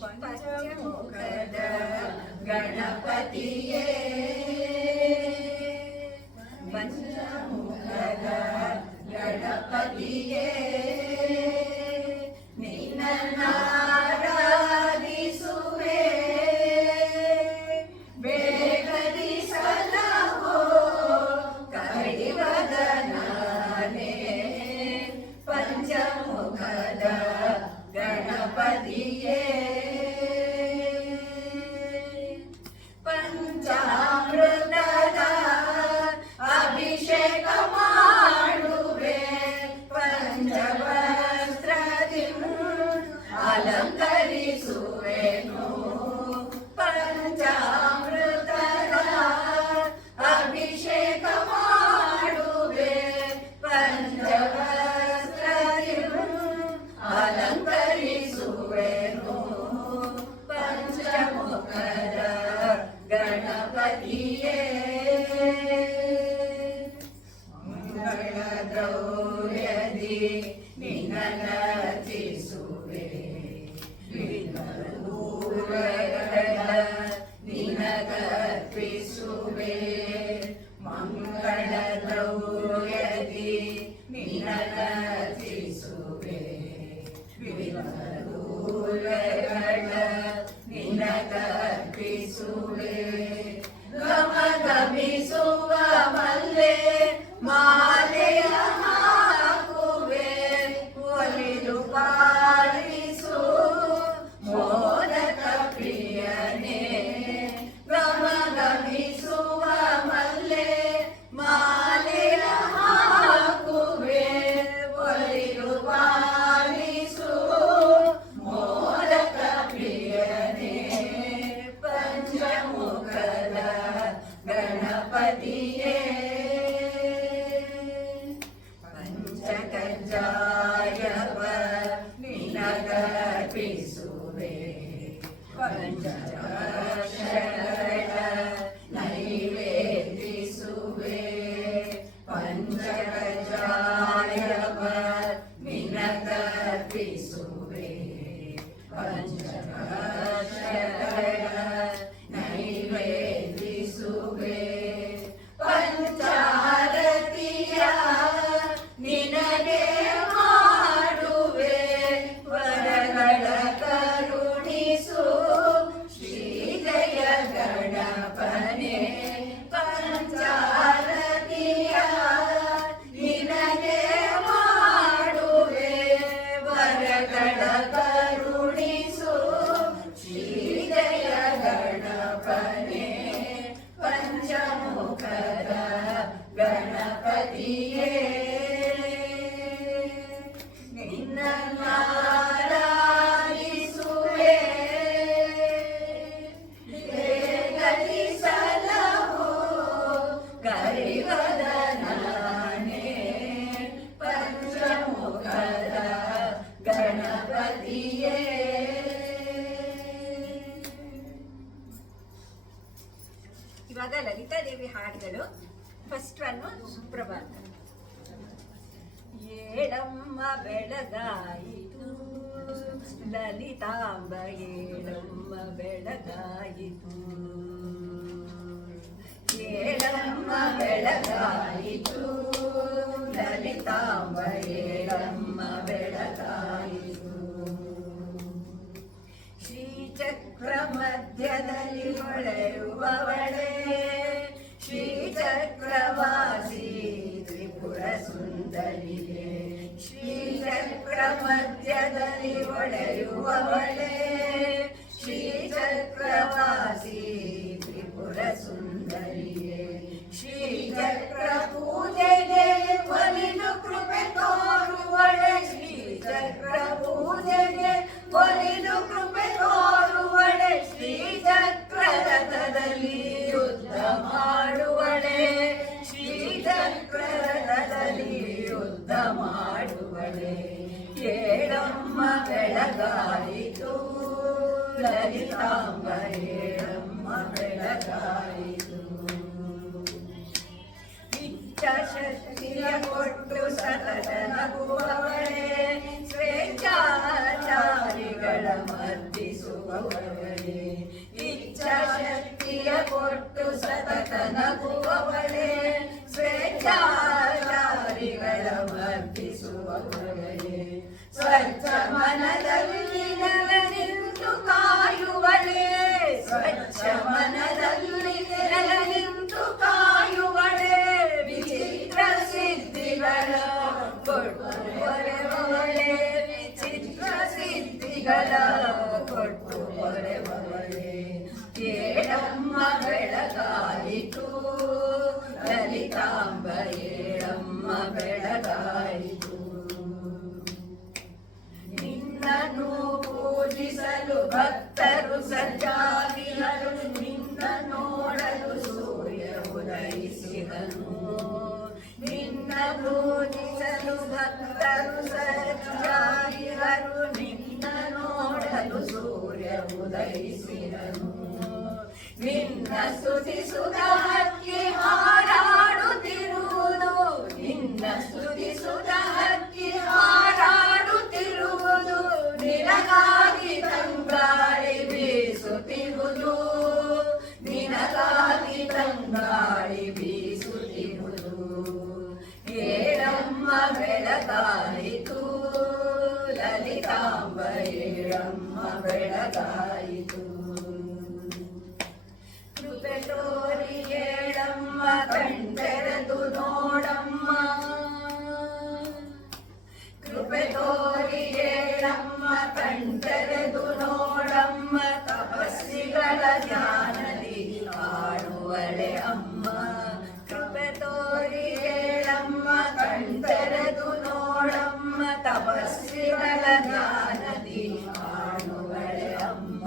ಪಂಚಮುಖದ ಗಣಪತಿಯೇ ಪಂಚಮುಖದ ಗಣಪತಿಯೇ ನಿನ್ನನ್ನಾರಾಧಿಸುವೆ ಬೇಗದಿ ಸಲಹೋ ಕರಿವದನನೇ ಪಂಚಮುಖದ ಗಣಪತಿಯೇ ಪಂಚಾಮೃತದ ಅಭಿಷೇಕ ಮಾಡುವೆ ಪಂಚವಸ್ತ್ರದಿ ಅಲಂಕರಿಸುವೆನು ಪಂಚಾಮೃತದ ಅಭಿಷೇಕ ಮಾಡುವೆ ಪಂಚವಸ್ತ್ರದಿ ಅಲಂಕರಿಸುವೆನು ಪಂಚಮುಖದ ಗಣಪತಿಯೇ ಮಂಗಳ ದ್ರವ್ಯದಿ ನಿನನಚಿಸುವೆ ನಿನಗರ್ಪಿಸುವೆ ಮಂಗಳ ದ್ರವ್ಯದಿ ನಿನನಚಿಸುವೆ ನಿನಗರ್ಪಿಸುವೆ ಗಮ ಗಮಿಸುವ ಮಲ್ಲೆ ಮಾಲೆಯ ಹಾಕುವೆ ಒಲಿದು ಪಾಲಿಸು ಮೋದಕ ಪ್ರಿಯನೇ ಗಮ ಗಮಿಸುವ ಮಲ್ಲೆ ಮಾಲೆಯ ಹಾಕುವೆ ಒಲಿದು ಪಾಲಿಸು ಮೋದಕ ಪ್ರಿಯನೇ ಪಂಚಮುಖದ ಗಣಪತಿಯೇ ಪಂಚಕಜ್ಜಾಯವ ನಿನಗರ್ಪಿಸುವೆ ಪಂಚರಾಕ್ಷರ ನೈವೇದಿಸುವೆ ಪಂಚಕಜ್ಜಾಯವ ನಿನಗರ್ಪಿಸುವೆ ಪಂಚರಾಕ್ಷರ ನೈವೇದಿಸುವೆ ಪಂಚಾರತಿಯ ನಿನಗೆ ಮಾಡುವೆ ವರಗಳ ಕರುಣಿಸು ಶ್ರೀ ಜಯ ಗಣಪನೆ ಪಂಚಾರತಿಯ ನಿನಗೆ ಮಾಡುವೆ ವರಗಳ ಕರುಣಿಸು ಶ್ರೀ ಜಯ ಗಣಪನೆ ಪಂಚಮುಖದ ಗಣಪತಿಯೇ ನಿನ್ನನ್ನಾರಾಧಿಸುವೆ ಬೇಗದಿ ಸಲಹೋ ಕರಿವದನನೇ ಪಂಚಮುಖದ ಗಣಪತಿಯೇ. ಇವಾಗ ಲಲಿತಾದೇವಿ ಹಾಡುಗಳು. ಫಸ್ಟ್ ಒನ್ನು ಸುಪ್ರಭಾತ. ಏಳಮ್ಮ ಬೆಳಗಾಯಿತು ಲಲಿತಾಂಬ ಏಳಮ್ಮ ಬೆಳಗಾಯಿತು ಏಳಮ್ಮ ಬೆಳಗಾಯಿತು ಲಲಿತಾಂಬ ಏಳಮ್ಮ ಬೆಳಗಾಯಿತು ಶ್ರೀಚಕ್ರ ಮಧ್ಯದಲ್ಲಿ ಹೊಳೆಯುವವಳೆ ಶ್ರೀಚಕ್ರವಾಸಿ ತ್ರಿಪುರ ಸುಂದರಿಗೆ ಶ್ರೀಚಕ್ರ ಮಧ್ಯದಲ್ಲಿ ಹೊಳೆಯುವವಳೆ ಶ್ರೀಚಕ್ರವಾಸಿ ತ್ರಿಪುರ ಸುಂದರಿಗೆ ಶ್ರೀಚಕ್ರ ಪೂಜೆಗೆ ಒಲಿದು ಕೃಪೆ ತೋರುವಳೆ ಶ್ರೀಚಕ್ರ ಪೂಜೆಗೆ ಒಲಿದು ಕೃಪೆ ತೋರುವಳೆ ಶ್ರೀಚಕ್ರ ರಥದಲ್ಲಿ ಯುದ್ಧ ಮಾಡುವಳೆ ಶ್ರೀಚಕ್ರ ರಥದಲ್ಲಿ ಯುದ್ಧ ಮಾಡುವಳೆ ಏಳಮ್ಮ ಬೆಳಗಾಯಿತು ಲಲಿತಾಂಬ ಏಳಮ್ಮ ಬೆಳಗಾಯಿತು ಇಚ್ಛಾಶಕ್ತಿಯ ಕೊಟ್ಟು ಸತತ ನಗುವವಳೆ ಸ್ವೇಚ್ಛಾಚಾರಿಗಳ ಮರ್ದಿಸುವ ಕಾಯುವವಳೆ ಇಚ್ಛಾಶಕ್ತಿಯ ಕೊಟ್ಟು ಸತತ ನಗುವವಳೆ ಸ್ವೇಚ್ಛಾಚಾರಿಗಳ ವರ್ತಿಸುವವಳೆ ಸ್ವಚ್ಛ ಮನದಲ್ಲಿ ನೆಲ ನಿಂತು ಕಾಯುವಳೆ ಸ್ವಚ್ಛ ಮನದಲ್ಲಿ ನೆಲ ನಿಂತು ಕಾಯುವಳೆ ವಿಚಿತ್ರ ಸಿದ್ಧಿಗಳ ಕೊಟ್ಟು ಬರೆವವಳೆ ವಿಚಿತ್ರ ಸಿದ್ಧಿಗಳ ಕೊಟ್ಟು ಬರೆವವಳೆ ಏಳಮ್ಮ ಬೆಳಗಾಯಿತು ಲಲಿತಾಂಬ ಏಳಮ್ಮ ಬೆಳಗಾಯಿತು ನಿನ್ನನ್ನು ಪೂಜಿಸಲು ಭಕ್ತರು ಸಜ್ಜಾಗಿಹರು ನಿನ್ನ ನೋಡಲು ಸೂರ್ಯ ಉದಯಿಸಿದನು ನಿನ್ನ ಪೂಜಿಸಲು ಭಕ್ತರು ಸಜ್ಜಾಗಿಹರು ನಿನ್ನ ನೋಡಲು ಸೂರ್ಯ ಉದಯಿಸಿದನು ನಿನ್ನ ಸ್ತುತಿಸುವ ಹಕ್ಕಿ ಹಾರಾಡುತ್ತಿರುವುದು ನಿನ್ನ ಸ್ತುತಿಸುವ ಹಕ್ಕಿ ಹಾರಾಡುತ್ತಿರುವುದು ನಿನಗಾಗಿ ತಂಗಾಳಿ ಬೀಸುತ್ತಿರುವುದು ನಿನಗಾಗಿ ತಂಗಾಳಿ ಬೀಸುತ್ತಿರುವುದು ಏಳಮ್ಮ ಬೆಳಗಾಯಿತು ಲಲಿತಾಂಬ ಏಳಮ್ಮ ಬೆಳಗಾಯಿತು ಕೃಪೆ ತೋರಿ ಏಳಮ್ಮ ಕಣ್ತೆರೆದು ನೋಡಮ್ಮ ಕೃಪೆ ತೋರಿ ಏಳಮ್ಮ ಕಣ್ತೆರೆದು ನೋಡಮ್ಮ ತಪಸ್ವಿಗಳ ಧ್ಯಾನದಿ ಕಾಣುವಳೆ ಅಮ್ಮ ಕೃಪೆ ತೋರಿ ಏಳಮ್ಮ ಕಣ್ತೆರೆದು ನೋಡಮ್ಮ ತಪಸ್ವಿಗಳ ಧ್ಯಾನದಿ ಕಾಣುವಳೆ ಅಮ್ಮ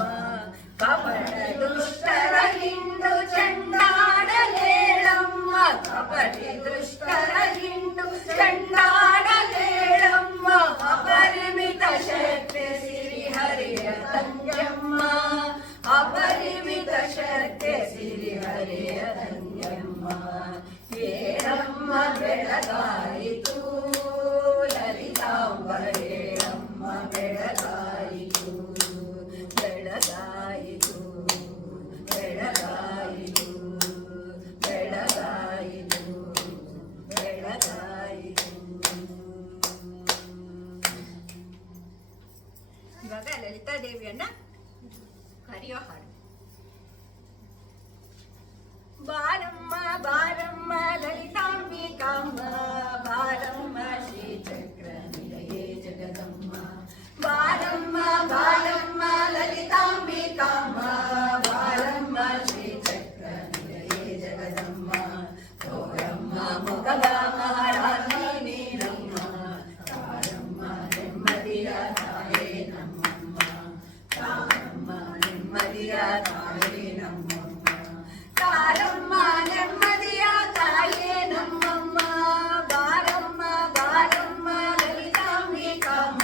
ಕಪಟ ದುಷ್ಟರ ಹಿಂಡು ಚಂಡಾಡಲೇಳಮ್ಮ ಕಪಟಿ ದುಷ್ಟರ ಹಿಂಡು ಚಂಡಾಡಲೇಳಮ್ಮ ಅಪರಿಮಿತ ಶಕ್ತಿ ಸಿರಿಹರಿಯ ತಂಗಮ್ಮ ಅಪರಿಮಿತ ಶಕ್ತಿ ಸಿರಿಹರಿಯ ತಂಗಮ್ಮ ಏಳಮ್ಮ ಬೆಳಗಾಯಿತು ಲಲಿತಾಂಬ ಏಳಮ್ಮ ಬೆಳಗಾಯಿತು ಬೆಳಗಾಯಿತು ಬೆಳಗಾಯಿತು ಬೆಳಗಾಯಿತು ಬೆಳಗಾಯಿತು ಇವಾಗ ಲಲಿತಾ ದೇವಿಯನ್ನ ಕರೆಯೋ ಹಾಡು ಬಾರಮ್ಮ ಬಾರಮ್ಮ ಲಲಿತಾಂಬಿಕಾಂಬ ಬಾರಮ್ಮ ಶ್ರೀಚಕ್ರ ನಿಲಯೇ ಜಗದಮ್ಮ ಬಾರಮ್ಮ ಬಾರಮ್ಮ ಲಲಿತಾಂಬಿಕಾಂಬ ಬಾರಮ್ಮ ಶ್ರೀಚಕ್ರ ನಿಲಯೇ ಜಗದಮ್ಮ ತೋರಮ್ಮ ಮೊಗವ ಮಹಾರಾಣಿ ನೀನಮ್ಮ ತಾರಮ್ಮ ನೆಮ್ಮದಿಯ ತಾಯೇ ನಮ್ಮಮ್ಮ ತಾರಮ್ಮ ನೆಮ್ಮದಿಯ ತಾಯೇ ನಮ್ಮಮ್ಮ ತಾರಮ್ಮ ನೆಮ್ಮದಿಯ ತಾಯೇ ನಮ್ಮಮ್ಮ ಬಾರಮ್ಮ ಬಾರಮ್ಮ ಲಲಿತಾಂಬಿಕಾಂಬ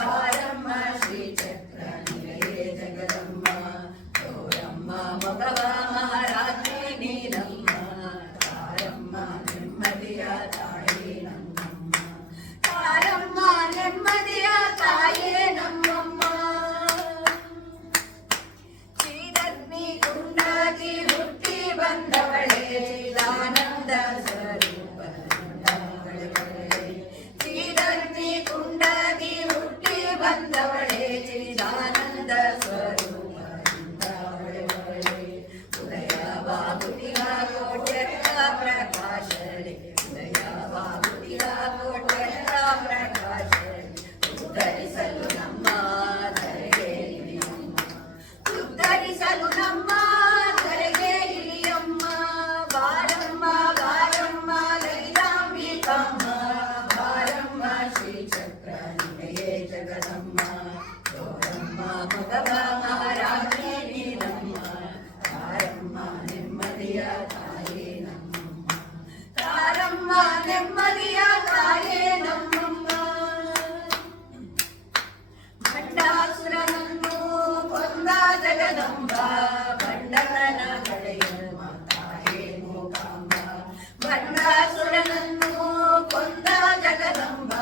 ಬಾರಮ್ಮ ಶ್ರೀಚಕ್ರ ನಿಲಯೇ ಜಗದಮ್ಮ ತೋರಮ್ಮ ಮೊಗವ ಮಹಾರಾಜಿ ನೀನಮ್ಮ ತಾರಮ್ಮ ನೆಮ್ಮದಿಯ ತಾಯೇ ನಮ್ಮಮ್ಮ ತಾರಮ್ಮ ನೆಮ್ಮದಿಯ ತಾಯೇ ನಮ್ಮಮ್ಮ ಶ್ರೀರತ್ನಿ ಗುಂಡಾಗಿ ಹುಟ್ಟಿ ಬಂದವಳೆ ಚಿದಾನಂದ ಸ್ವರೂಪ ಶ್ರೀರತ್ನಿ ಗುಂಡಾಗಿ ಹುಟ್ಟಿ ಬಂದವಳೆ ಚಿದಾನಂದ ಸ್ವರೂಪ ಉದಯವಾಗುತ್ತಿಹ ಕೋಟ್ಯರ ಪ್ರಕಾಶಳೆ ಉದಯವಾಗುತ್ತಿಹ ಕೋಟ್ಯರ ಪ್ರಕಾಶಳೆ ಉದ್ಧರಿಸಲು ನಮ್ಮ ಧರೆಗೆ ಇಳಿಯಮ್ಮ ಉದ್ಧರಿಸಲು ನಮ್ಮ ಧರೆಗೆ ಇಳಿಯಮ್ಮ ಬಾರಮ್ಮ ಬಾರಮ್ಮ ಲಲಿತಾಂಬಿಕಾಂಬ ಬಾರಮ್ಮ ಶ್ರೀಚಕ್ರ ನಿಲಯೇ ಜಗದಮ್ಮ ತೋರಮ್ಮ ಮೊಗವ ಮಹಾರಾಣಿ ನೀನಮ್ಮ ತಾರಮ್ಮ ನೆಮ್ಮದಿಯ ತಾಯೇ ನಮ್ಮಮ್ಮ ತಾರಮ್ಮ ನೆಮ್ಮದಿಯ ತಾಯೇ ನಮ್ಮಮ್ಮ ಭಂಡಾಸುರನನ್ನು ಕೊಂದ ಜಗದಂಬ ಭಂಡನ ಕಡೆಯುವ ತಾಯೇ ಮೂಕಾಂಬ ಭಂಡಾಸುರನನ್ನು ಕೊಂದ ಜಗದಂಬ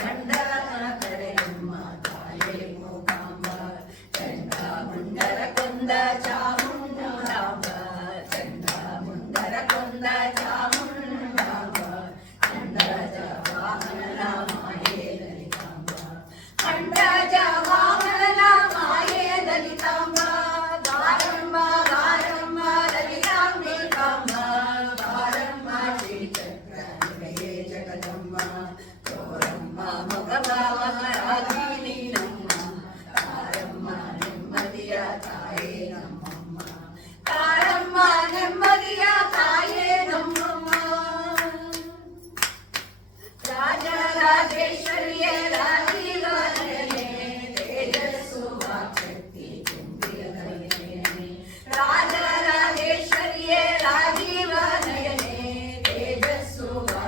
ಭಂಡನ ಕಡೆಯುವ ತಾಯೇ ಮೂಕಾಂಬ ಚಂಡ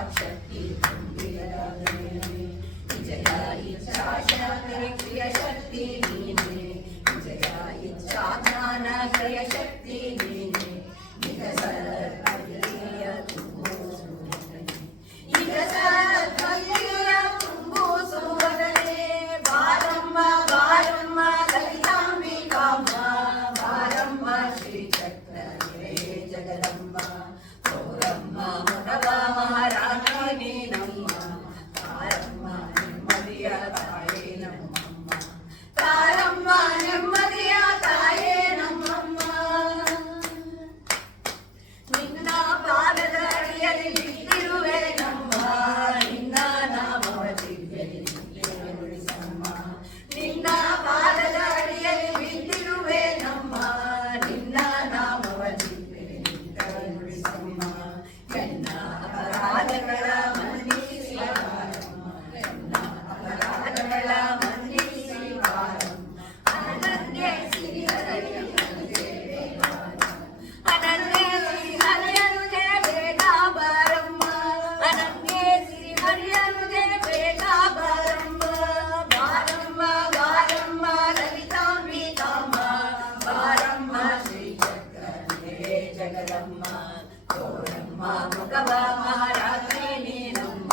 ವಾಕ್ಶಕ್ತಿ ತುಂಬಿರಲಾಗನೆ ವಿಜಯ ಇಚ್ಛಾಶಕ್ತಿ ಕ್ರಿಯಶಕ್ತಿ ನೀನೆ ವಿಜಯ ಇಚ್ಛಾಜ್ಞಾನ ಕ್ರಿಯಶಕ್ತಿ ನೀನೆ ಈಗ ಸರಳತೆಯ ತುಂಬುಸುವನೆ ಈಗ ಸರಳತೆಯ ತುಂಬುಸುವನೆ ಬಾರಮ್ಮ ಬಾರಮ್ಮ ಲಲಿತಾಂಬಿಕಾಂಬ ಬಾರಮ್ಮ ಶ್ರೀಚಕ್ರವೇ ಜಗದಂಬ ಗೌರಮ್ಮ ಮುನವ ಮಹಾರಾಣಿ ನಮ್ಮ ತಾರಮ್ಮ ನೆಮ್ಮದಿಯ ತಾಯೇ ನಮ್ಮಮ್ಮ ತಾರಮ್ಮ ನೆಮ್ಮದಿಯ ತಾಯೇ ನಮ್ಮಮ್ಮ ನಿನ್ನ ಪಾದದ ಅಡಿಯಲ್ಲಿ ಬಿದ್ದಿರುವೆ ನಮ್ಮ ನಿನ್ನ ನಾಮವ ದಿವ್ಯದಲ್ಲಿ ನುಡಿಸಮ್ಮ ನಿನ್ನ ಪಾದದ ಅಡಿಯಲ್ಲಿ ಬಿದ್ದಿರುವೆ ನಮ್ಮ ನಿನ್ನ ನಾಮವ ದಿವ್ಯದಲ್ಲಿ ನುಡಿಸಮ್ಮ ಎನ್ನ ಅಪರಾಧಗಳ ಮನ್ನಿಸಿ ಬಾರಮ್ಮ ಎನ್ನ ಅಪರಾಧಗಳ ಮನ್ನಿಸಿ ಬಾರಮ್ಮ ಅನನ್ಯ ಸಿರಿಹರಿಯನುಜೆ ಅನನ್ಯ ಸಿರಿಹರಿಯನುಜೆ ಬೇಗ ಬಾರಮ್ಮ ಅನನ್ಯ ಸಿರಿಹರಿಯನುಜೆ ಬೇಗ ಬಾರಮ್ಮ ಬಾರಮ್ಮ ಬಾರಮ್ಮ ಲಲಿತಾಂಬಿಕಾಂಬ ಬಾರಮ್ಮ ಶ್ರೀಚಕ್ರವೇ ಜಗದಮ್ಮ ಗೌರಮ್ಮ ಮುಖವ ಮಹಾರಾತ್ರಿ ನೀನಮ್ಮ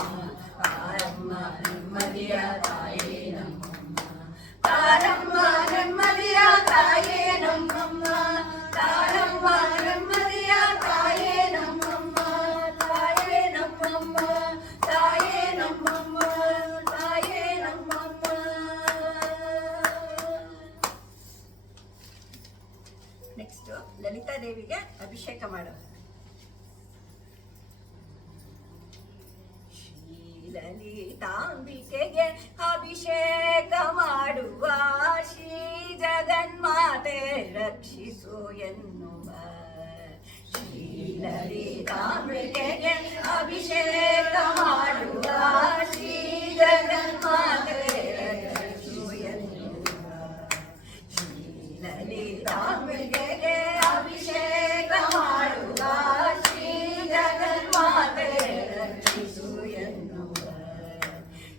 ತಾರಮ್ಮ ನೆಮ್ಮದಿಯ ತಾಯೇ ನಮ್ಮಮ್ಮ ತಾರಮ್ಮ ನೆಮ್ಮದಿಯ ತಾಯೇ ನಮ್ಮಮ್ಮ ತಾರಮ್ಮ ನೆಮ್ಮದಿಯ ತಾಯೇ ನಮ್ಮಮ್ಮ ತಾಯೇ ನಮ್ಮಮ್ಮ ತಾಯೇ ನಮ್ಮಮ್ಮ ತಾಯೇ ನಮ್ಮಮ್ಮ. ನೆಕ್ಸ್ಟ್ ಲಲಿತಾ ದೇವಿಗೆ ಅಭಿಷೇಕ ಮಾಡೋದು. ಲಲಿತಾಂಬಿಕೆಗೆ ಅಭಿಷೇಕ ಮಾಡುವ ಶ್ರೀ ಜಗನ್ಮಾತೆ ರಕ್ಷಿಸು ಎನ್ನುವ ಶ್ರೀ ಲಲಿತಾಂಬಿಕೆಗೆ ಅಭಿಷೇಕ ಮಾಡುವ ಶ್ರೀ ಜಗನ್ಮಾತೆ ರಕ್ಷಿಸು ಎನ್ನುವ ಶ್ರೀ ಲಲಿತಾಂಬಿಕೆಗೆ ಅಭಿಷೇಕ ಮಾಡುವ ಶ್ರೀ ಜಗನ್ಮಾತೆ ರಕ್ಷಿಸು ಎನ್ನುವ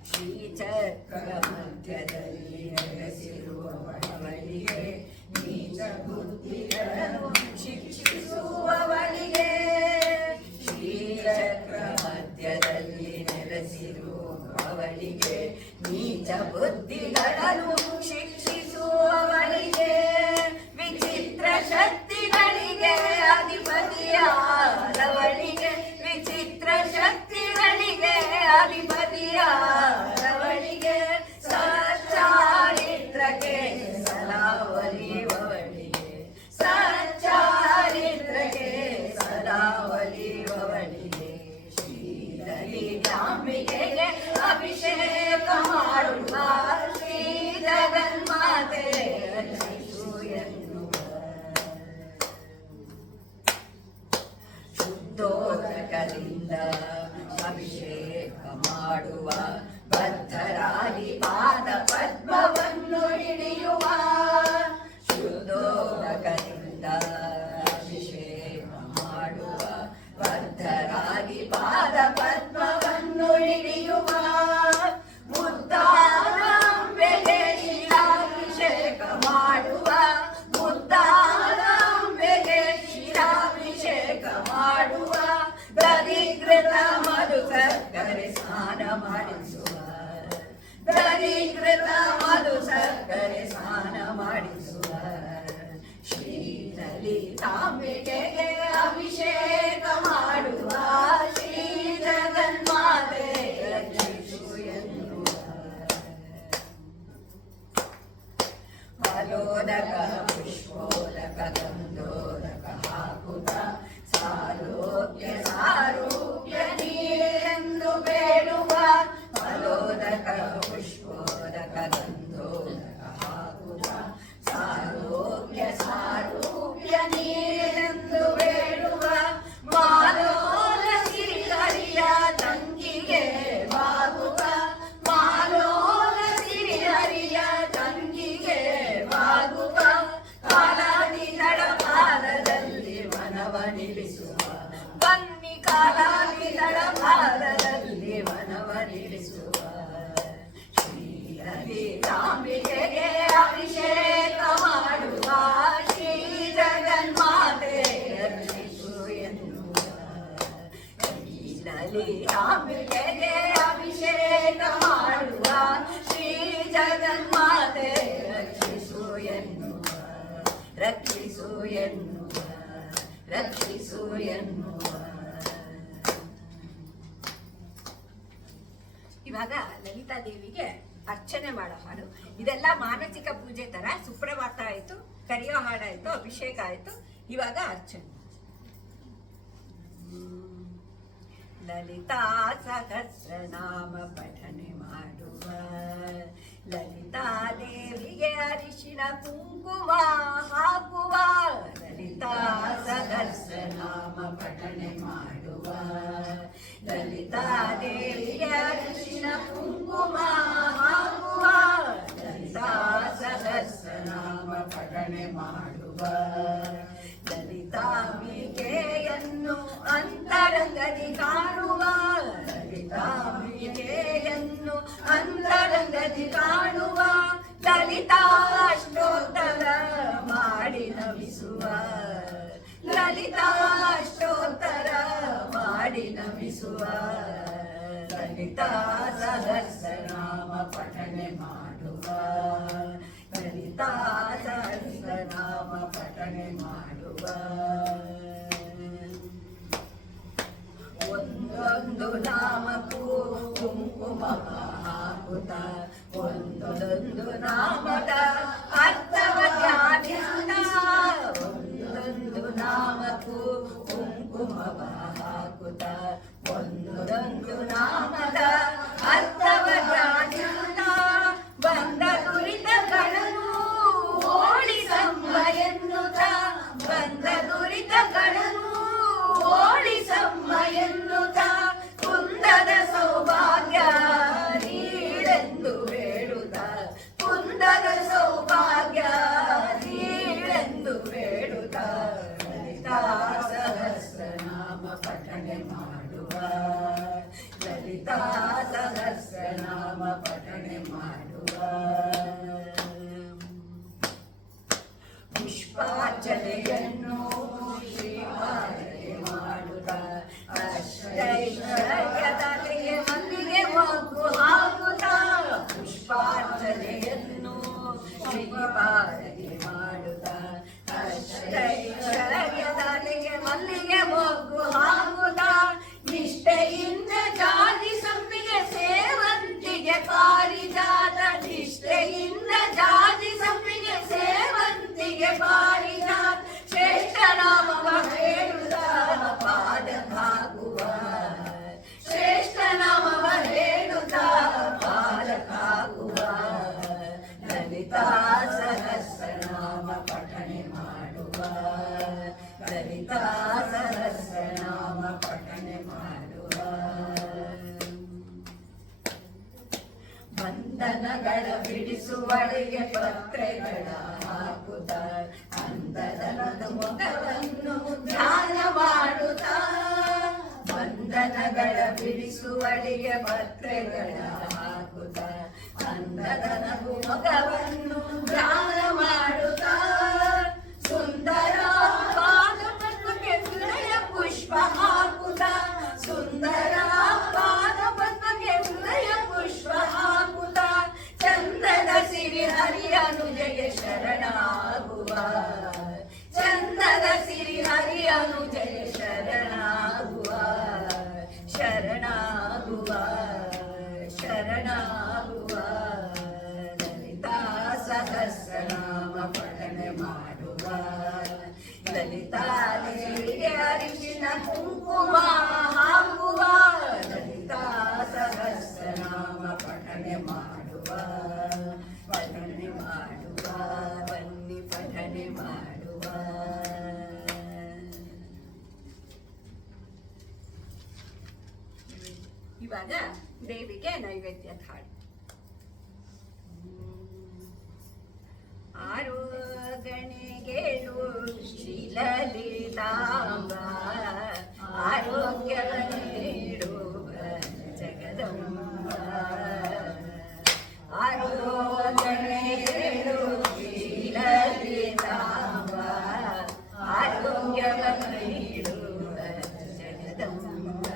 ಶ್ರೀಚಕ್ರ ಮಧ್ಯದಲ್ಲಿ ನೆಲೆಸಿರುವವಳಿಗೆ ನೀಚ ಬುದ್ಧಿಗಳನ್ನು ಶಿಕ್ಷಿಸುವವಳಿಗೆ ಶ್ರೀಚಕ್ರ ಮಧ್ಯದಲ್ಲಿ ನೆಲೆಸಿರುವವಳಿಗೆ ನೀಚ ಬುದ್ಧಿಗಳನ್ನು ಶಿಕ್ಷಿಸುವವಳಿಗೆ ವಿಚಿತ್ರ ಶಕ್ತಿಗಳಿಗೆ ಅಧಿಪತಿಯಾದವಳಿಗೆ ವಿಚಿತ್ರ ಶಕ್ತಿಗಳಿಗೆ ಅಧಿಪತಿಯಾದವಳಿಗೆ ಸಚ್ಚಾರಿತ್ರಕ್ಕೆ ಸದಾ ಒಲಿಯುವವಳಿಗೆ ಸಚ್ಚಾರಿತ್ರಕ್ಕೆ ಸದಾ ಒಲಿಯುವವಳಿಗೆ ಶ್ರೀ ಲಲಿತಾಂಬಿಕೆಗೆ ಅಭಿಷೇಕ ಮಾಡುವ ಶ್ರೀ ಜಗನ್ಮಾತೆ ರಕ್ಷಿಸು ಎನ್ನುವ ಶುದ್ಧೋದಕದಿಂದ ಅಭಿಷೇಕ ಮಾಡುವ ಬದ್ಧರಾಗಿ ಪಾದ ಪದ್ಮವನ್ನು ಹಿಡಿಯುವ ಶುದ್ಧೋದಕದಿಂದ ಅಭಿಷೇಕ ಮಾಡುವ ಬದ್ಧರಾಗಿ ಪಾದ ಪದ್ಮವನ್ನು ಹಿಡಿಯುವ ಮುದ್ದಾಂಬೆಗೆ ಶಿರಾಭಿಷೇಕ ಮಾಡುವ ಮುದ್ದಾಂಬೆಗೆ ಶಿರಾಭಿಷೇಕ ಮಾಡುವ ದರಿಕೃತ ಮಧು ಸಕ್ಕರೆ ಸ್ನಾನ ಮಾಡಿಸುವ ದರಿಕೃತ ಲಲಿತಾಂಬಿಕೆಗೆ ಅಭಿಷೇಕ ಮಾಡುವ ಶ್ರೀ ಜಗನ್ಮಾತೆ ರಕ್ಷಿಸು ಎನ್ನುವ ರಕ್ಷಿಸು ಎನ್ನುವ ರಕ್ಷಿಸು ಎನ್ನುವ. ಇವಾಗ ಲಲಿತಾ ದೇವಿಗೆ ಅರ್ಚನೆ ಮಾಡೋ ಹಾಡು. ಇದೆಲ್ಲ ಮಾನಸಿಕ ಪೂಜೆ ತರ. ಸುಪ್ರಭಾತ ಆಯ್ತು, ಕರೆಯೋ ಹಾಡಾಯ್ತು, ಅಭಿಷೇಕ ಆಯ್ತು, ಇವಾಗ ಅರ್ಚನೆ. ಲಲಿತಾ ಸಹಸ್ರನಾಮ ಪಠನೆ ಮಾಡುವ ಲಲಿತಾ ದೇವಿಗೆ ಅರಿಶಿನ ಕುಂಕುಮ ಹಾಕುವ. ಲಲಿತಾ ಸಹಸ್ರನಾಮ ಪಠನೆ ಮಾಡುವ ಲಲಿತಾ ದೇವಿಗೆ ಅರಿಶಿನ ಕುಂಕುಮ ಹಾಕುವ. ಲಲಿತಾ ಸಹಸ್ರನಾಮ ಪಠನೆ ಮಾಡುವ ಲಲಿತಾಂಬಿಕೆಯನ್ನು ಅಂತರಂಗದಿ ಕಾಣುವ. ಲಲಿತಾಂಬಿಕೆಯನ್ನು ಅಂತರಂಗದಿ ಕಾಣುವ. ಲಲಿತಾಷ್ಟೋತ್ತರ ಮಾಡಿ ನಮಿಸುವ ಲಲಿತಾಷ್ಟೋತ್ತರ ಮಾಡಿ ನಮಿಸುವ. ಲಲಿತಾ ಸಹಸ್ರನಾಮ ಪಠನೆ ಮಾಡುವ ಲಲಿತಾ ಸಹಸ್ರನಾಮ ಪಠನೆ ಮಾಡುವ. ಒಂದೊಂದು ನಾಮಕ್ಕೂ ಕುಂಕುಮ ಹಾಕುತ್ತ ಒಂದೊಂದು ನಾಮದ ಅರ್ಥವ ಧ್ಯಾನಿಸುತ್ತ. ಒಂದೊಂದು ನಾಮಕ್ಕೂ ಕುಂಕುಮವ ಹಾಕುತ್ತ ಒಂದೊಂದು ನಾಮದ ಅರ್ಥವ ಧ್ಯಾನಿಸುತ್ತ. ಬಂದ ದುರಿತಗಳನ್ನು ಓಡಿಸಮ್ಮ ಎನ್ನುತ್ತ ಬಂದ ದುರಿತಗಳನ್ನು ಓಡಿಸಮ್ಮ ಎನ್ನುತ್ತ ಕುಂದದ ಸೌಭಾಗ್ಯ ನೀಡೆಂದು ಬೇಡುತ್ತ ಕುಂದದ ಸೌಭಾಗ್ಯ ನೀಡೆಂದು ಬೇಡುತ್ತ. ಲಲಿತಾ ಸಹಸ್ರನಾಮ ಪಠನೆ ಮಾಡುವ ಲಲಿತಾ ಸಹಸ್ರನಾಮ ಪಠನೆ ಮಾಡುವ. ಪುಷ್ಪಾರ್ಚನೆಯನ್ನು ಶ್ರೀಪಾದನೆ ಮಾಡುತ್ತ ಅಷ್ಟೈಶ್ವರ್ಯದಾತೆಗೆ ಮಲ್ಲಿಗೆ ಮೊಗ್ಗು ಹಾಕುತ್ತ. ಪುಷ್ಪಾರ್ಚನೆಯನ್ನು ಶ್ರೀಪಾದನೆ ಮಾಡುತ್ತ ಅಷ್ಟೈಶ್ವರ್ಯದಾತೆಗೆ ಮಲ್ಲಿಗೆ ಮೊಗ್ಗು ಹಾಕುತ್ತ. ನಿಷ್ಠೆಯಿಂದ ಜಾತಿ ಸಂಪಿಗೆ ಸೇವಂತಿಗೆ ಪಾರಿಜಾತ ನಿಷ್ಠೆಯಿಂದ ಜಾತಿ ಸಂಪಿಗೆ ಸೇವಂತಿಗೆ ಪಾರಿಜಾತ. ಶ್ರೇಷ್ಠ ನಾಮವ ಹೇಳುತ್ತ ಪಾದಕಾಗುವ ಶ್ರೇಷ್ಠ ನಾಮವ ಹೇಳುತ್ತ ಪಾದಕಾಗುವ. ಲಲಿತಾ ಸಹಸ್ರನಾಮ ಪಠನೆ ಮಾಡುವ ಲಲಿತಾ ಸಹಸ್ರನಾಮ ಪಠನೆ ಮಾಡುವ. ಬಂಧನಗಳ ಬಿಡಿಸುವಳಿಗೆ ಪತ್ರೆಗಳ ಹಾಕುತ್ತ ಅಂಧದನದ ಮೊಗವನ್ನು ಧ್ಯಾನ ಮಾಡುತ್ತ. ಬಂಧನಗಳ ಬಿಡಿಸುವಳಿಗೆ ಪತ್ರೆಗಳ ಹಾಕುತ್ತ ಅಂಧದನದ ಮೊಗವನ್ನು ಧ್ಯಾನ ಮಾಡುತ್ತ. ಸುಂದರ ಪಾದಪದ್ಮಕ್ಕೆ ಹೃದಯ ಪುಷ್ಪ ಹಾಕುತ್ತ ಸುಂದರ ಪಾದಪದ್ಮಕ್ಕೆ ಹೃದಯ ಪುಷ್ಪ ಹಾಕುತ್ತ. ಚಂದದ ಸಿರಿ ಹರಿಯ ಅನುಜಯ ಶರಣಾಗುವ ಚಂದದ ಸಿರಿ ಹರಿಯ ಅನುಜಯ ಶರಣಾಗುವ ಶರಣಾಗುವ ಶರಣಾಗುವ. ಲಲಿತಾ ಸಹಸ್ರನಾಮ ಪಠನೆ ಮಾಡುವ ಲಲಿತಾ ದೇವಿಗೆ ಅರಿಶಿನ ಕುಂಕುಮ ಹಾಕುವ. ಲಲಿತಾ ಸಹಸ್ರನಾಮ ಪಠನೆ ಮಾಡುವ ಪಠನೆ ಮಾಡುವ ಬನ್ನಿ ಪಠನೆ ಮಾಡುವ. ಇವಾಗ ದೇವಿಗೆ ನೈವೇದ್ಯದ ಹಾಡು. ಆರೋಗ್ಯನಿಗೇಳು ಶ್ರೀಲಲಿತಾಂಬ ಆರೋಗ್ಯ ನೀಡುವ ಜಗದಂಬ. ಆರೋಗ್ಯನಿಗೇಳು ಶ್ರೀಲಲಿತಾಂಬ ಆರೋಗ್ಯ ನೀಡುವ ಜಗದಂಬ.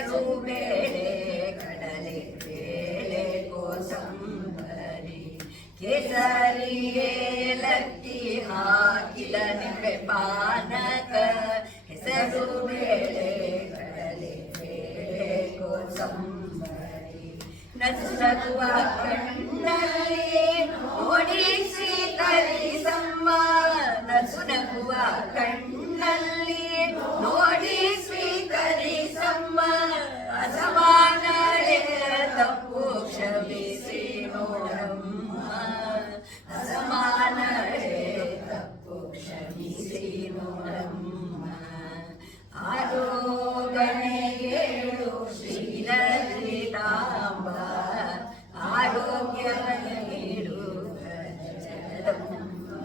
ಹೆಸರು ಬೇಳೆ ಕಡಲೆ ಬೇಳೆ ಕೋಸಂಬರಿ ಕೇಸರಿ ಏಲಕ್ಕಿ ಹಾಕಿದ ನಿಂಬೆ ಪಾನಕ ಹೆಸರು ಬೇಳೆ ಕಡಲೆ ಬೇಳೆ ಕೋಸಂಬರಿ ನಸುನಗುವ ಕಣ್ಣಲ್ಲಿ ಓಡಿಸಿ ಕಲಿಸಮ್ಮ ನಸುನಗುವ ಕಣ್ಣಲ್ಲಿ ನೋಡಿ ಸ್ವೀಕರಿಸಮ್ಮ ಅಸಮಾನಳೆ ತಪ್ಪು ಕ್ಷಮಿಸಿ ನೋಡಮ್ಮ ಅಸಮಾನಳೆ ತಪ್ಪು ಕ್ಷಮಿಸಿ ನೋಡಮ್ಮ ಆರೋಗಣೆಯೇಳು ಶ್ರೀಲಲಿತಾಂಬ ಆರೋಗ್ಯ ನೀಡು ಜಗದಂಬ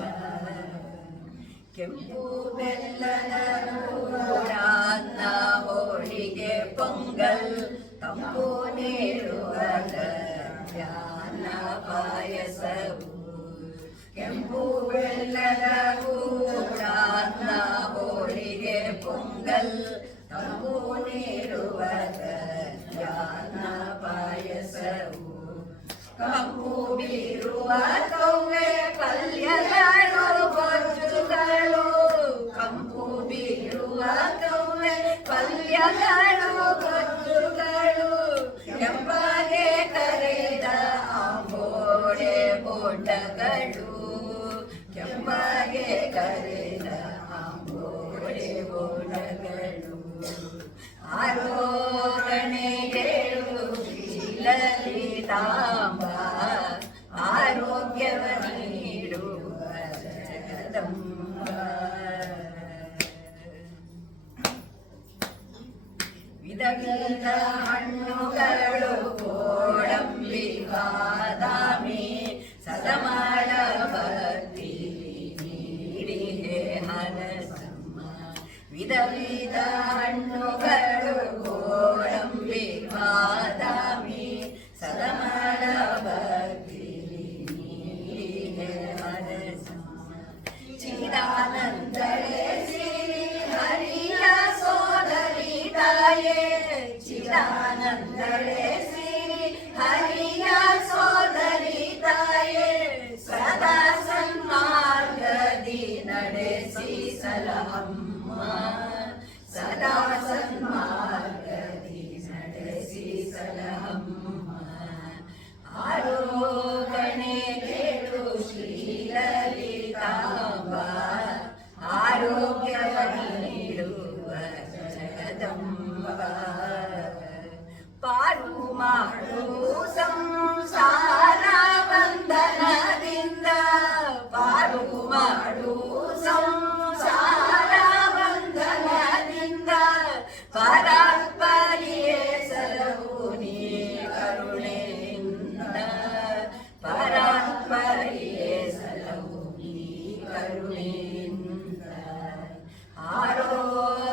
ಕೆಂಪು ಬೆಲ್ಲದ ಪೂರಾನ್ನ ಹೋಳಿಗೆ ಪೊಂಗಲ್ ತಂಪು ನೀಡುವ ಜ್ಞಾನ ಪಾಯಸವು ಕೆಂಪು ಬೆಲ್ಲದ ಪೂರಾನ್ನ ಹೋಳಿಗೆ ಪೊಂಗಲ್ ತಂಪು ನೀಡುವ ಜ್ಞಾನ ಪಾಯಸವು ಕಂಪು ಬೀರುವ ಕವ್ವೆ ಪಲ್ಯಗಳು ಗೊಜ್ಜುಗಳು ಕಂಪು ಬೀರುವ ಕವ್ವೆ ಪಲ್ಯಗಳು ಗೊಜ್ಜುಗಳು ಕೆಂಪಗೆ ಕರೆದ ಆಂಬೋಡೆ ಬೋಂಡಗಳು ಕೆಂಪಗೆ ಕರೆದ ಆಂಬೋಡೆ ಬೋಂಡಗಳು ಆರೋಗಣೆಗಳು ಲಲಿತಾಂಬ ಆರೋಗ್ಯವ ನೀಡುವ ಜಗದಂಬ ವಿಧ ವಿಧ ಹಣ್ಣುಗಳು ಗೋಡಂಬಿ ಬಾದಾಮಿ ಸದಮಾಳ ಭಕ್ತಿ ನೀಡಿ ಹಲಸಮ್ಮ ವಿಧ ವಿಧ ಹಣ್ಣುಗಳು ಗೋಡಂಬಿ ಬಾದಾಮಿ ಸದಮಾಳ ಭಕ್ತಿ ನೀಡಿ ಹಲಸಮ್ಮ ಚಿದಾನಂದಳೆ ಸಿರಿ ಹರಿಯ ಸೋದರಿ ತಾಯೇ ಚಿದಾನಂದಳೆ ಸಿರಿ ಹರಿಯ ಸೋದರಿ ತಾಯೇ ಸದಾ ಸನ್ಮಾರ್ಗದಿ ನಡೆಸಿ ಸಲಹಮ್ಮ ಸದಾ ಸನ್ಮಾರ್ಗದಿ ನಡೆಸಿ ಸಲಹಮ್ಮ ಆರೋಗಣೆಗಳು ಶ್ರೀಲಲಿತಾಂಬ ಆರೋಗ್ಯವ ನೀಡುವ ಜಗದಂಬ ಪಾರು ಮಾಡು ಸಂಸಾರ ಬಂಧನದಿಂದ ಪಾರು ಮಾಡು ಸಂಸಾರ ಬಂಧನದಿಂದ ಪರಾತ್ಪರಿಯೇ ಸಲಹು ನೀ ಕರುಣೆಯಿಂದ ಪರಾತ್ಪರಿಯೇ ಸಲಹು ನೀ ಕರುಣೆಯಿಂದ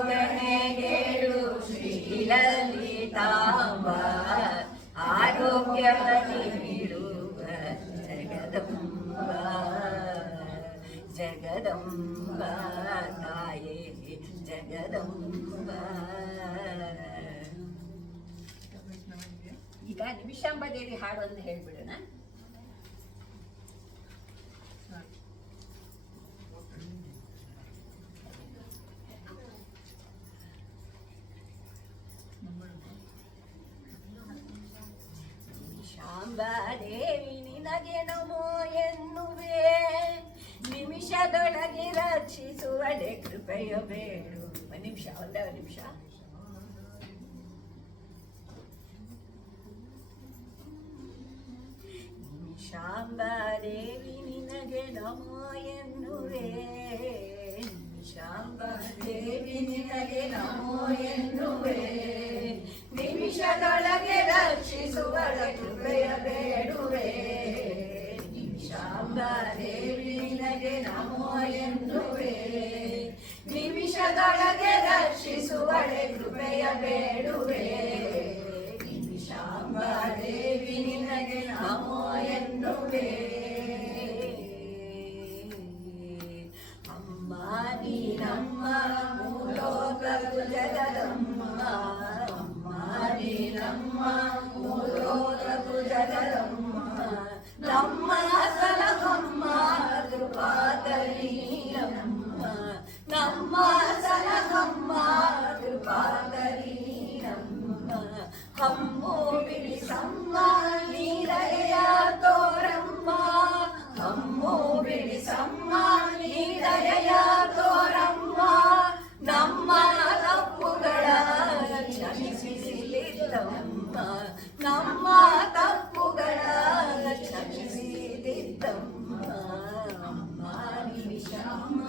ಆರೋಗಣೆಗಳು ಶ್ರೀಲಲಿತಾಂಬ ಆರೋಗ್ಯವ ನೀಡುವ ಜಗದಂಬ ಜಗದಂಬ ತಾಯೇ ಜಗದಂಬ ಈಗ ನಿಮಿಷಾಂಬ ದೇವಿ ಹಾಡು ಅಂತ ಹೇಳ್ಬಿಡೋಣ. ನಿಮಿಷಾಂಬಾದೇವಿ ನಿನಗೆ ನಮೋ ಎನ್ನುವೆ ನಿಮಿಷದೊಳಗೆ ರಕ್ಷಿಸುವಡೆ ಕೃಪೆಯ ಬೇಡು. ಒಂದು ನಿಮಿಷ ಒಂದೇ ನಿಮಿಷ. ನಿಮಿಷಾಂಬಾದೇವಿ ನಿನಗೆ ನಮೋ ಎನ್ನುವೆ ನಿಮಿಷಾಂಬಾದೇವಿ ನಿನಗೆ ನಮೋ ಎನ್ನುವೆ ನಿಮಿಷದೊಳಗೆ ರಕ್ಷಿಸುವಳ ಕೃಪೆಯ ಬೇಡುವೆ ನಿಮಿಷಾಂಬಾದೇವಿ ನಿನಗೆ ನಮೋ ಎನ್ನುವೆ ನಿಮಿಷದೊಳಗೆ ರಕ್ಷಿಸುವಳೆ ಕೃಪೆಯ ಬೇಡುವೆ ನಿಮಿಷಾಂಬಾದೇವಿ ನಿನಗೆ ನಮೋ ಎನ್ನುವೆ ಅಮ್ಮ ನೀನಮ್ಮ ಮೂಲೋಕ ಜಗದಮ್ಮ ಅಮ್ಮ ಹಮ್ಮು ಬಿಡಿಸಮ್ಮ ನೀರಳೆಯ ತೋರಮ್ಮ, ಹಮ್ಮು ಬಿಡಿಸಮ್ಮ ನೀರಳೆಯ ತೋರಮ್ಮ, ನಮ್ಮ ತಪ್ಪುಗಳ ಕ್ಷಮಿಸಿದಿದ್ದಮ್ಮ, ನಮ್ಮ ತಪ್ಪುಗಳ ಕ್ಷಮಿಸಿದಿದ್ದಮ್ಮ ಅಮ್ಮ ನಿಮಿಷಮ್ಮ.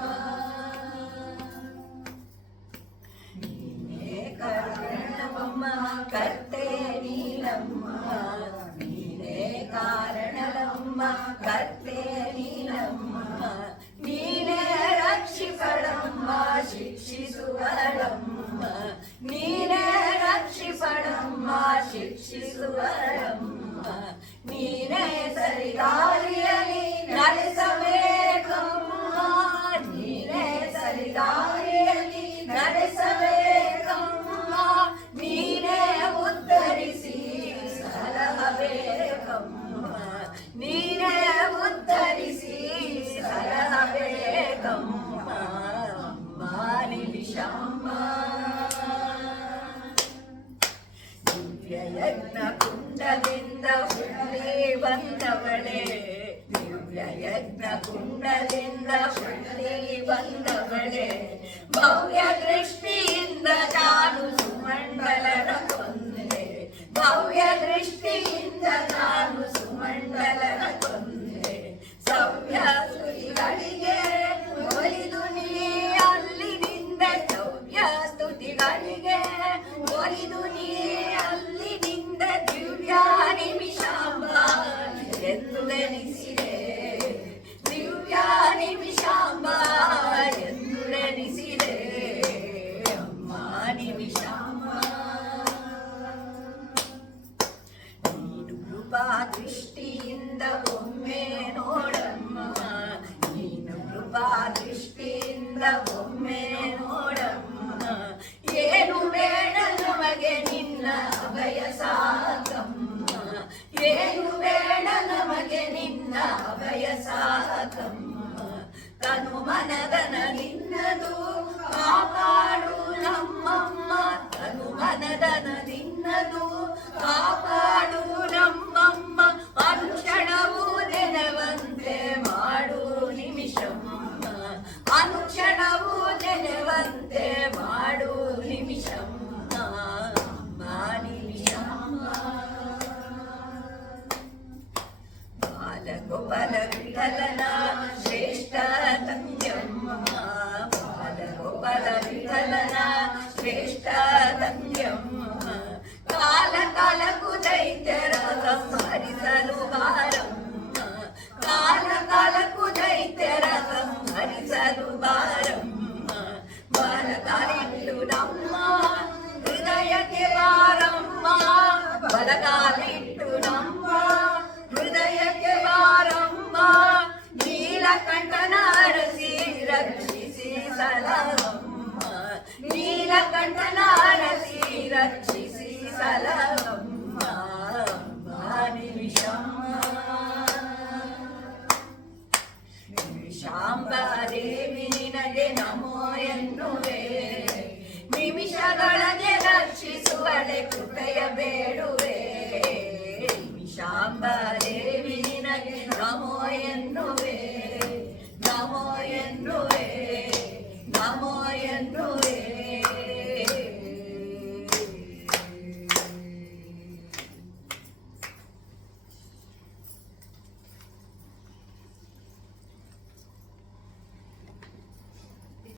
ನೀನೇ ಕಾರಣವಮ್ಮ ಕರ್ತೆ ನೀನಮ್ಮ, ನೀನೇ ಕಾರಣವಮ್ಮ ಕರ್ತೆ ನೀನಮ್ಮ, ನೀನೇ ರಕ್ಷಿಪಡಮ್ಮ ಶಿಕ್ಷಿಸುವಳಮ್ಮ, ನೀನೇ ರಕ್ಷಿಪಡಮ್ಮ ಶಿಕ್ಷಿಸುವಳಮ್ಮ, ನೀನೇ ಸರಿದಾರಿಯಲ್ಲಿ ನಡೆಸಬೇಕಮ್ಮ, ನೀನೇ ಸರಿದಾರಿಯಲ್ಲಿ ನಡೆಸಬೇಕಮ್ಮ, ನೀನೇ ಉತ್ತರಿಸಿ ಸಲಹಬೇಕಮ್ಮ, ನೀನೇ ಉತ್ತರಿಸಿ ಸಲಹಬೇಕಮ್ಮ ಅಮ್ಮ ನಿಮಿಷಮ್ಮ. ದಿವ್ಯಯಜ್ಞ ಕುಂಡದಿಂದ ಹುಟ್ಟಿ ಬಂದವಳೇ, ದಿವ್ಯಯಜ್ಞ ಕುಂಡದಿಂದ ಹುಟ್ಟಿ ಬಂದವಳೇ, ಭವ್ಯ ದೃಷ್ಟಿಯಿಂದ ನಾನು ಸುಮಂಡಲನ ಕೊಂದೆ, ಭವ್ಯ ದೃಷ್ಟಿಯಿಂದ ನಾನು ಸುಮಂಡಲನ ಕೊಂದೆ, ಸವ್ಯ ಸ್ತುತಿಗಳಿಗೆ ಒಲಿದು ನೀ ಅಲ್ಲಿನಿಂದ, ಸವ್ಯ ಸ್ತುತಿಗಳಿಗೆ ಒಲಿದು ನೀ ಅಲ್ಲಿನಿಂದ ದಿವ್ಯ ನಿಮಿಷಾಂಬ ಎಂದೆನಿಸಿದೆ, ದಿವ್ಯ ನಿಮಿಷಾಂಬ ಎಂದೆನಿಸಿದೆ ಅಮ್ಮ ನಿಮಿಷಾಂಬ. ನೀನು ಕೃಪಾ ದೃಷ್ಟಿಯಿಂದ ಒಮ್ಮೆ ನೋಡಮ್ಮ, ನೀನು ಕೃಪಾ ದೃಷ್ಟಿಯಿಂದ ಒಮ್ಮೆ ನೋಡಮ್ಮ, ಏನು ಬೇಡ ನಮಗೆ ನಿನ್ನ ಅಭಯ ಸಾಕಮ್ಮ, ಏನು ಬೇಡ ನಮಗೆ ನಿನ್ನ ಅಭಯ ಸಾಕಮ್ಮ, ತನು ಮನದನ ನಿನ್ನದು ಕಾಪಾಡು ನಮ್ಮಮ್ಮ, ತನು ಮನದನ ನಿನ್ನದು ಕಾಪಾಡು ನಮ್ಮಮ್ಮ, ಅನುಕ್ಷಣವೂ ನೆನವಂತೆ ಮಾಡು ನಿಮಿಷಮ್ಮ, ಅನುಕ್ಷಣವೂ ನೆನವಂತೆ ಮಾಡು ನಿಮಿಷಮ್ಮ ಅಮ್ಮ ನಿಮಿಷಮ್ಮ. ಬಾಲಗೋಪಾಲ ವಿಠಲನ ಶ್ರೇಷ್ಠ ತಂಗ್ಯಮ್ಮ, ಬಾಲಗೋಪಾಲ ವಿಠಲನ ಶ್ರೇಷ್ಠ ತಂಗ್ಯಮ್ಮ, ಕಾಲ ಕಾಲಕ್ಕೂ ದೈತ್ಯರ ಸಂಹರಿಸಲು ಬಾರಮ್ಮ, ಕಾಲ ಕಾಲಕ್ಕೂ ದೈತ್ಯರ ಸಂಹರಿಸಲು ಬಾರಮ್ಮ, ಬಲಗಾಲಿಟ್ಟು ನಮ್ಮ ಹೃದಯಕ್ಕೆ ಬಾರಮ್ಮ, ಬಲಗಾಲಿಟ್ಟು ನಮ್ಮ ಹೃದಯಕ್ಕೆ ಬಾರಮ್ಮ, ನೀಲಕಂಠನ ಅರಸಿ ರಕ್ಷಿಸಿ ಸಲಹಮ್ಮ, ನೀಲಕಂಠನ ಅರಸಿ ರಕ್ಷಿಸಿ ಸಲಹಮ್ಮ ಅಮ್ಮ ನಿಮಿಷಮ್ಮ. ನಿಮಿಷಾಂಬ ದೇವಿ ನಿನಗೆ ನಮೋ ಎನ್ನುವೆ, ನಿಮಿಷದೊಳಗೆ ರಕ್ಷಿಸುವಳೆ ಕೃಪೆಯ ಬೇಡುವೆ, ನಿಮಿಷಾಂಬ ದೇವಿ ನಿನಗೆ ನಮೋ ಎನ್ನುವೆ,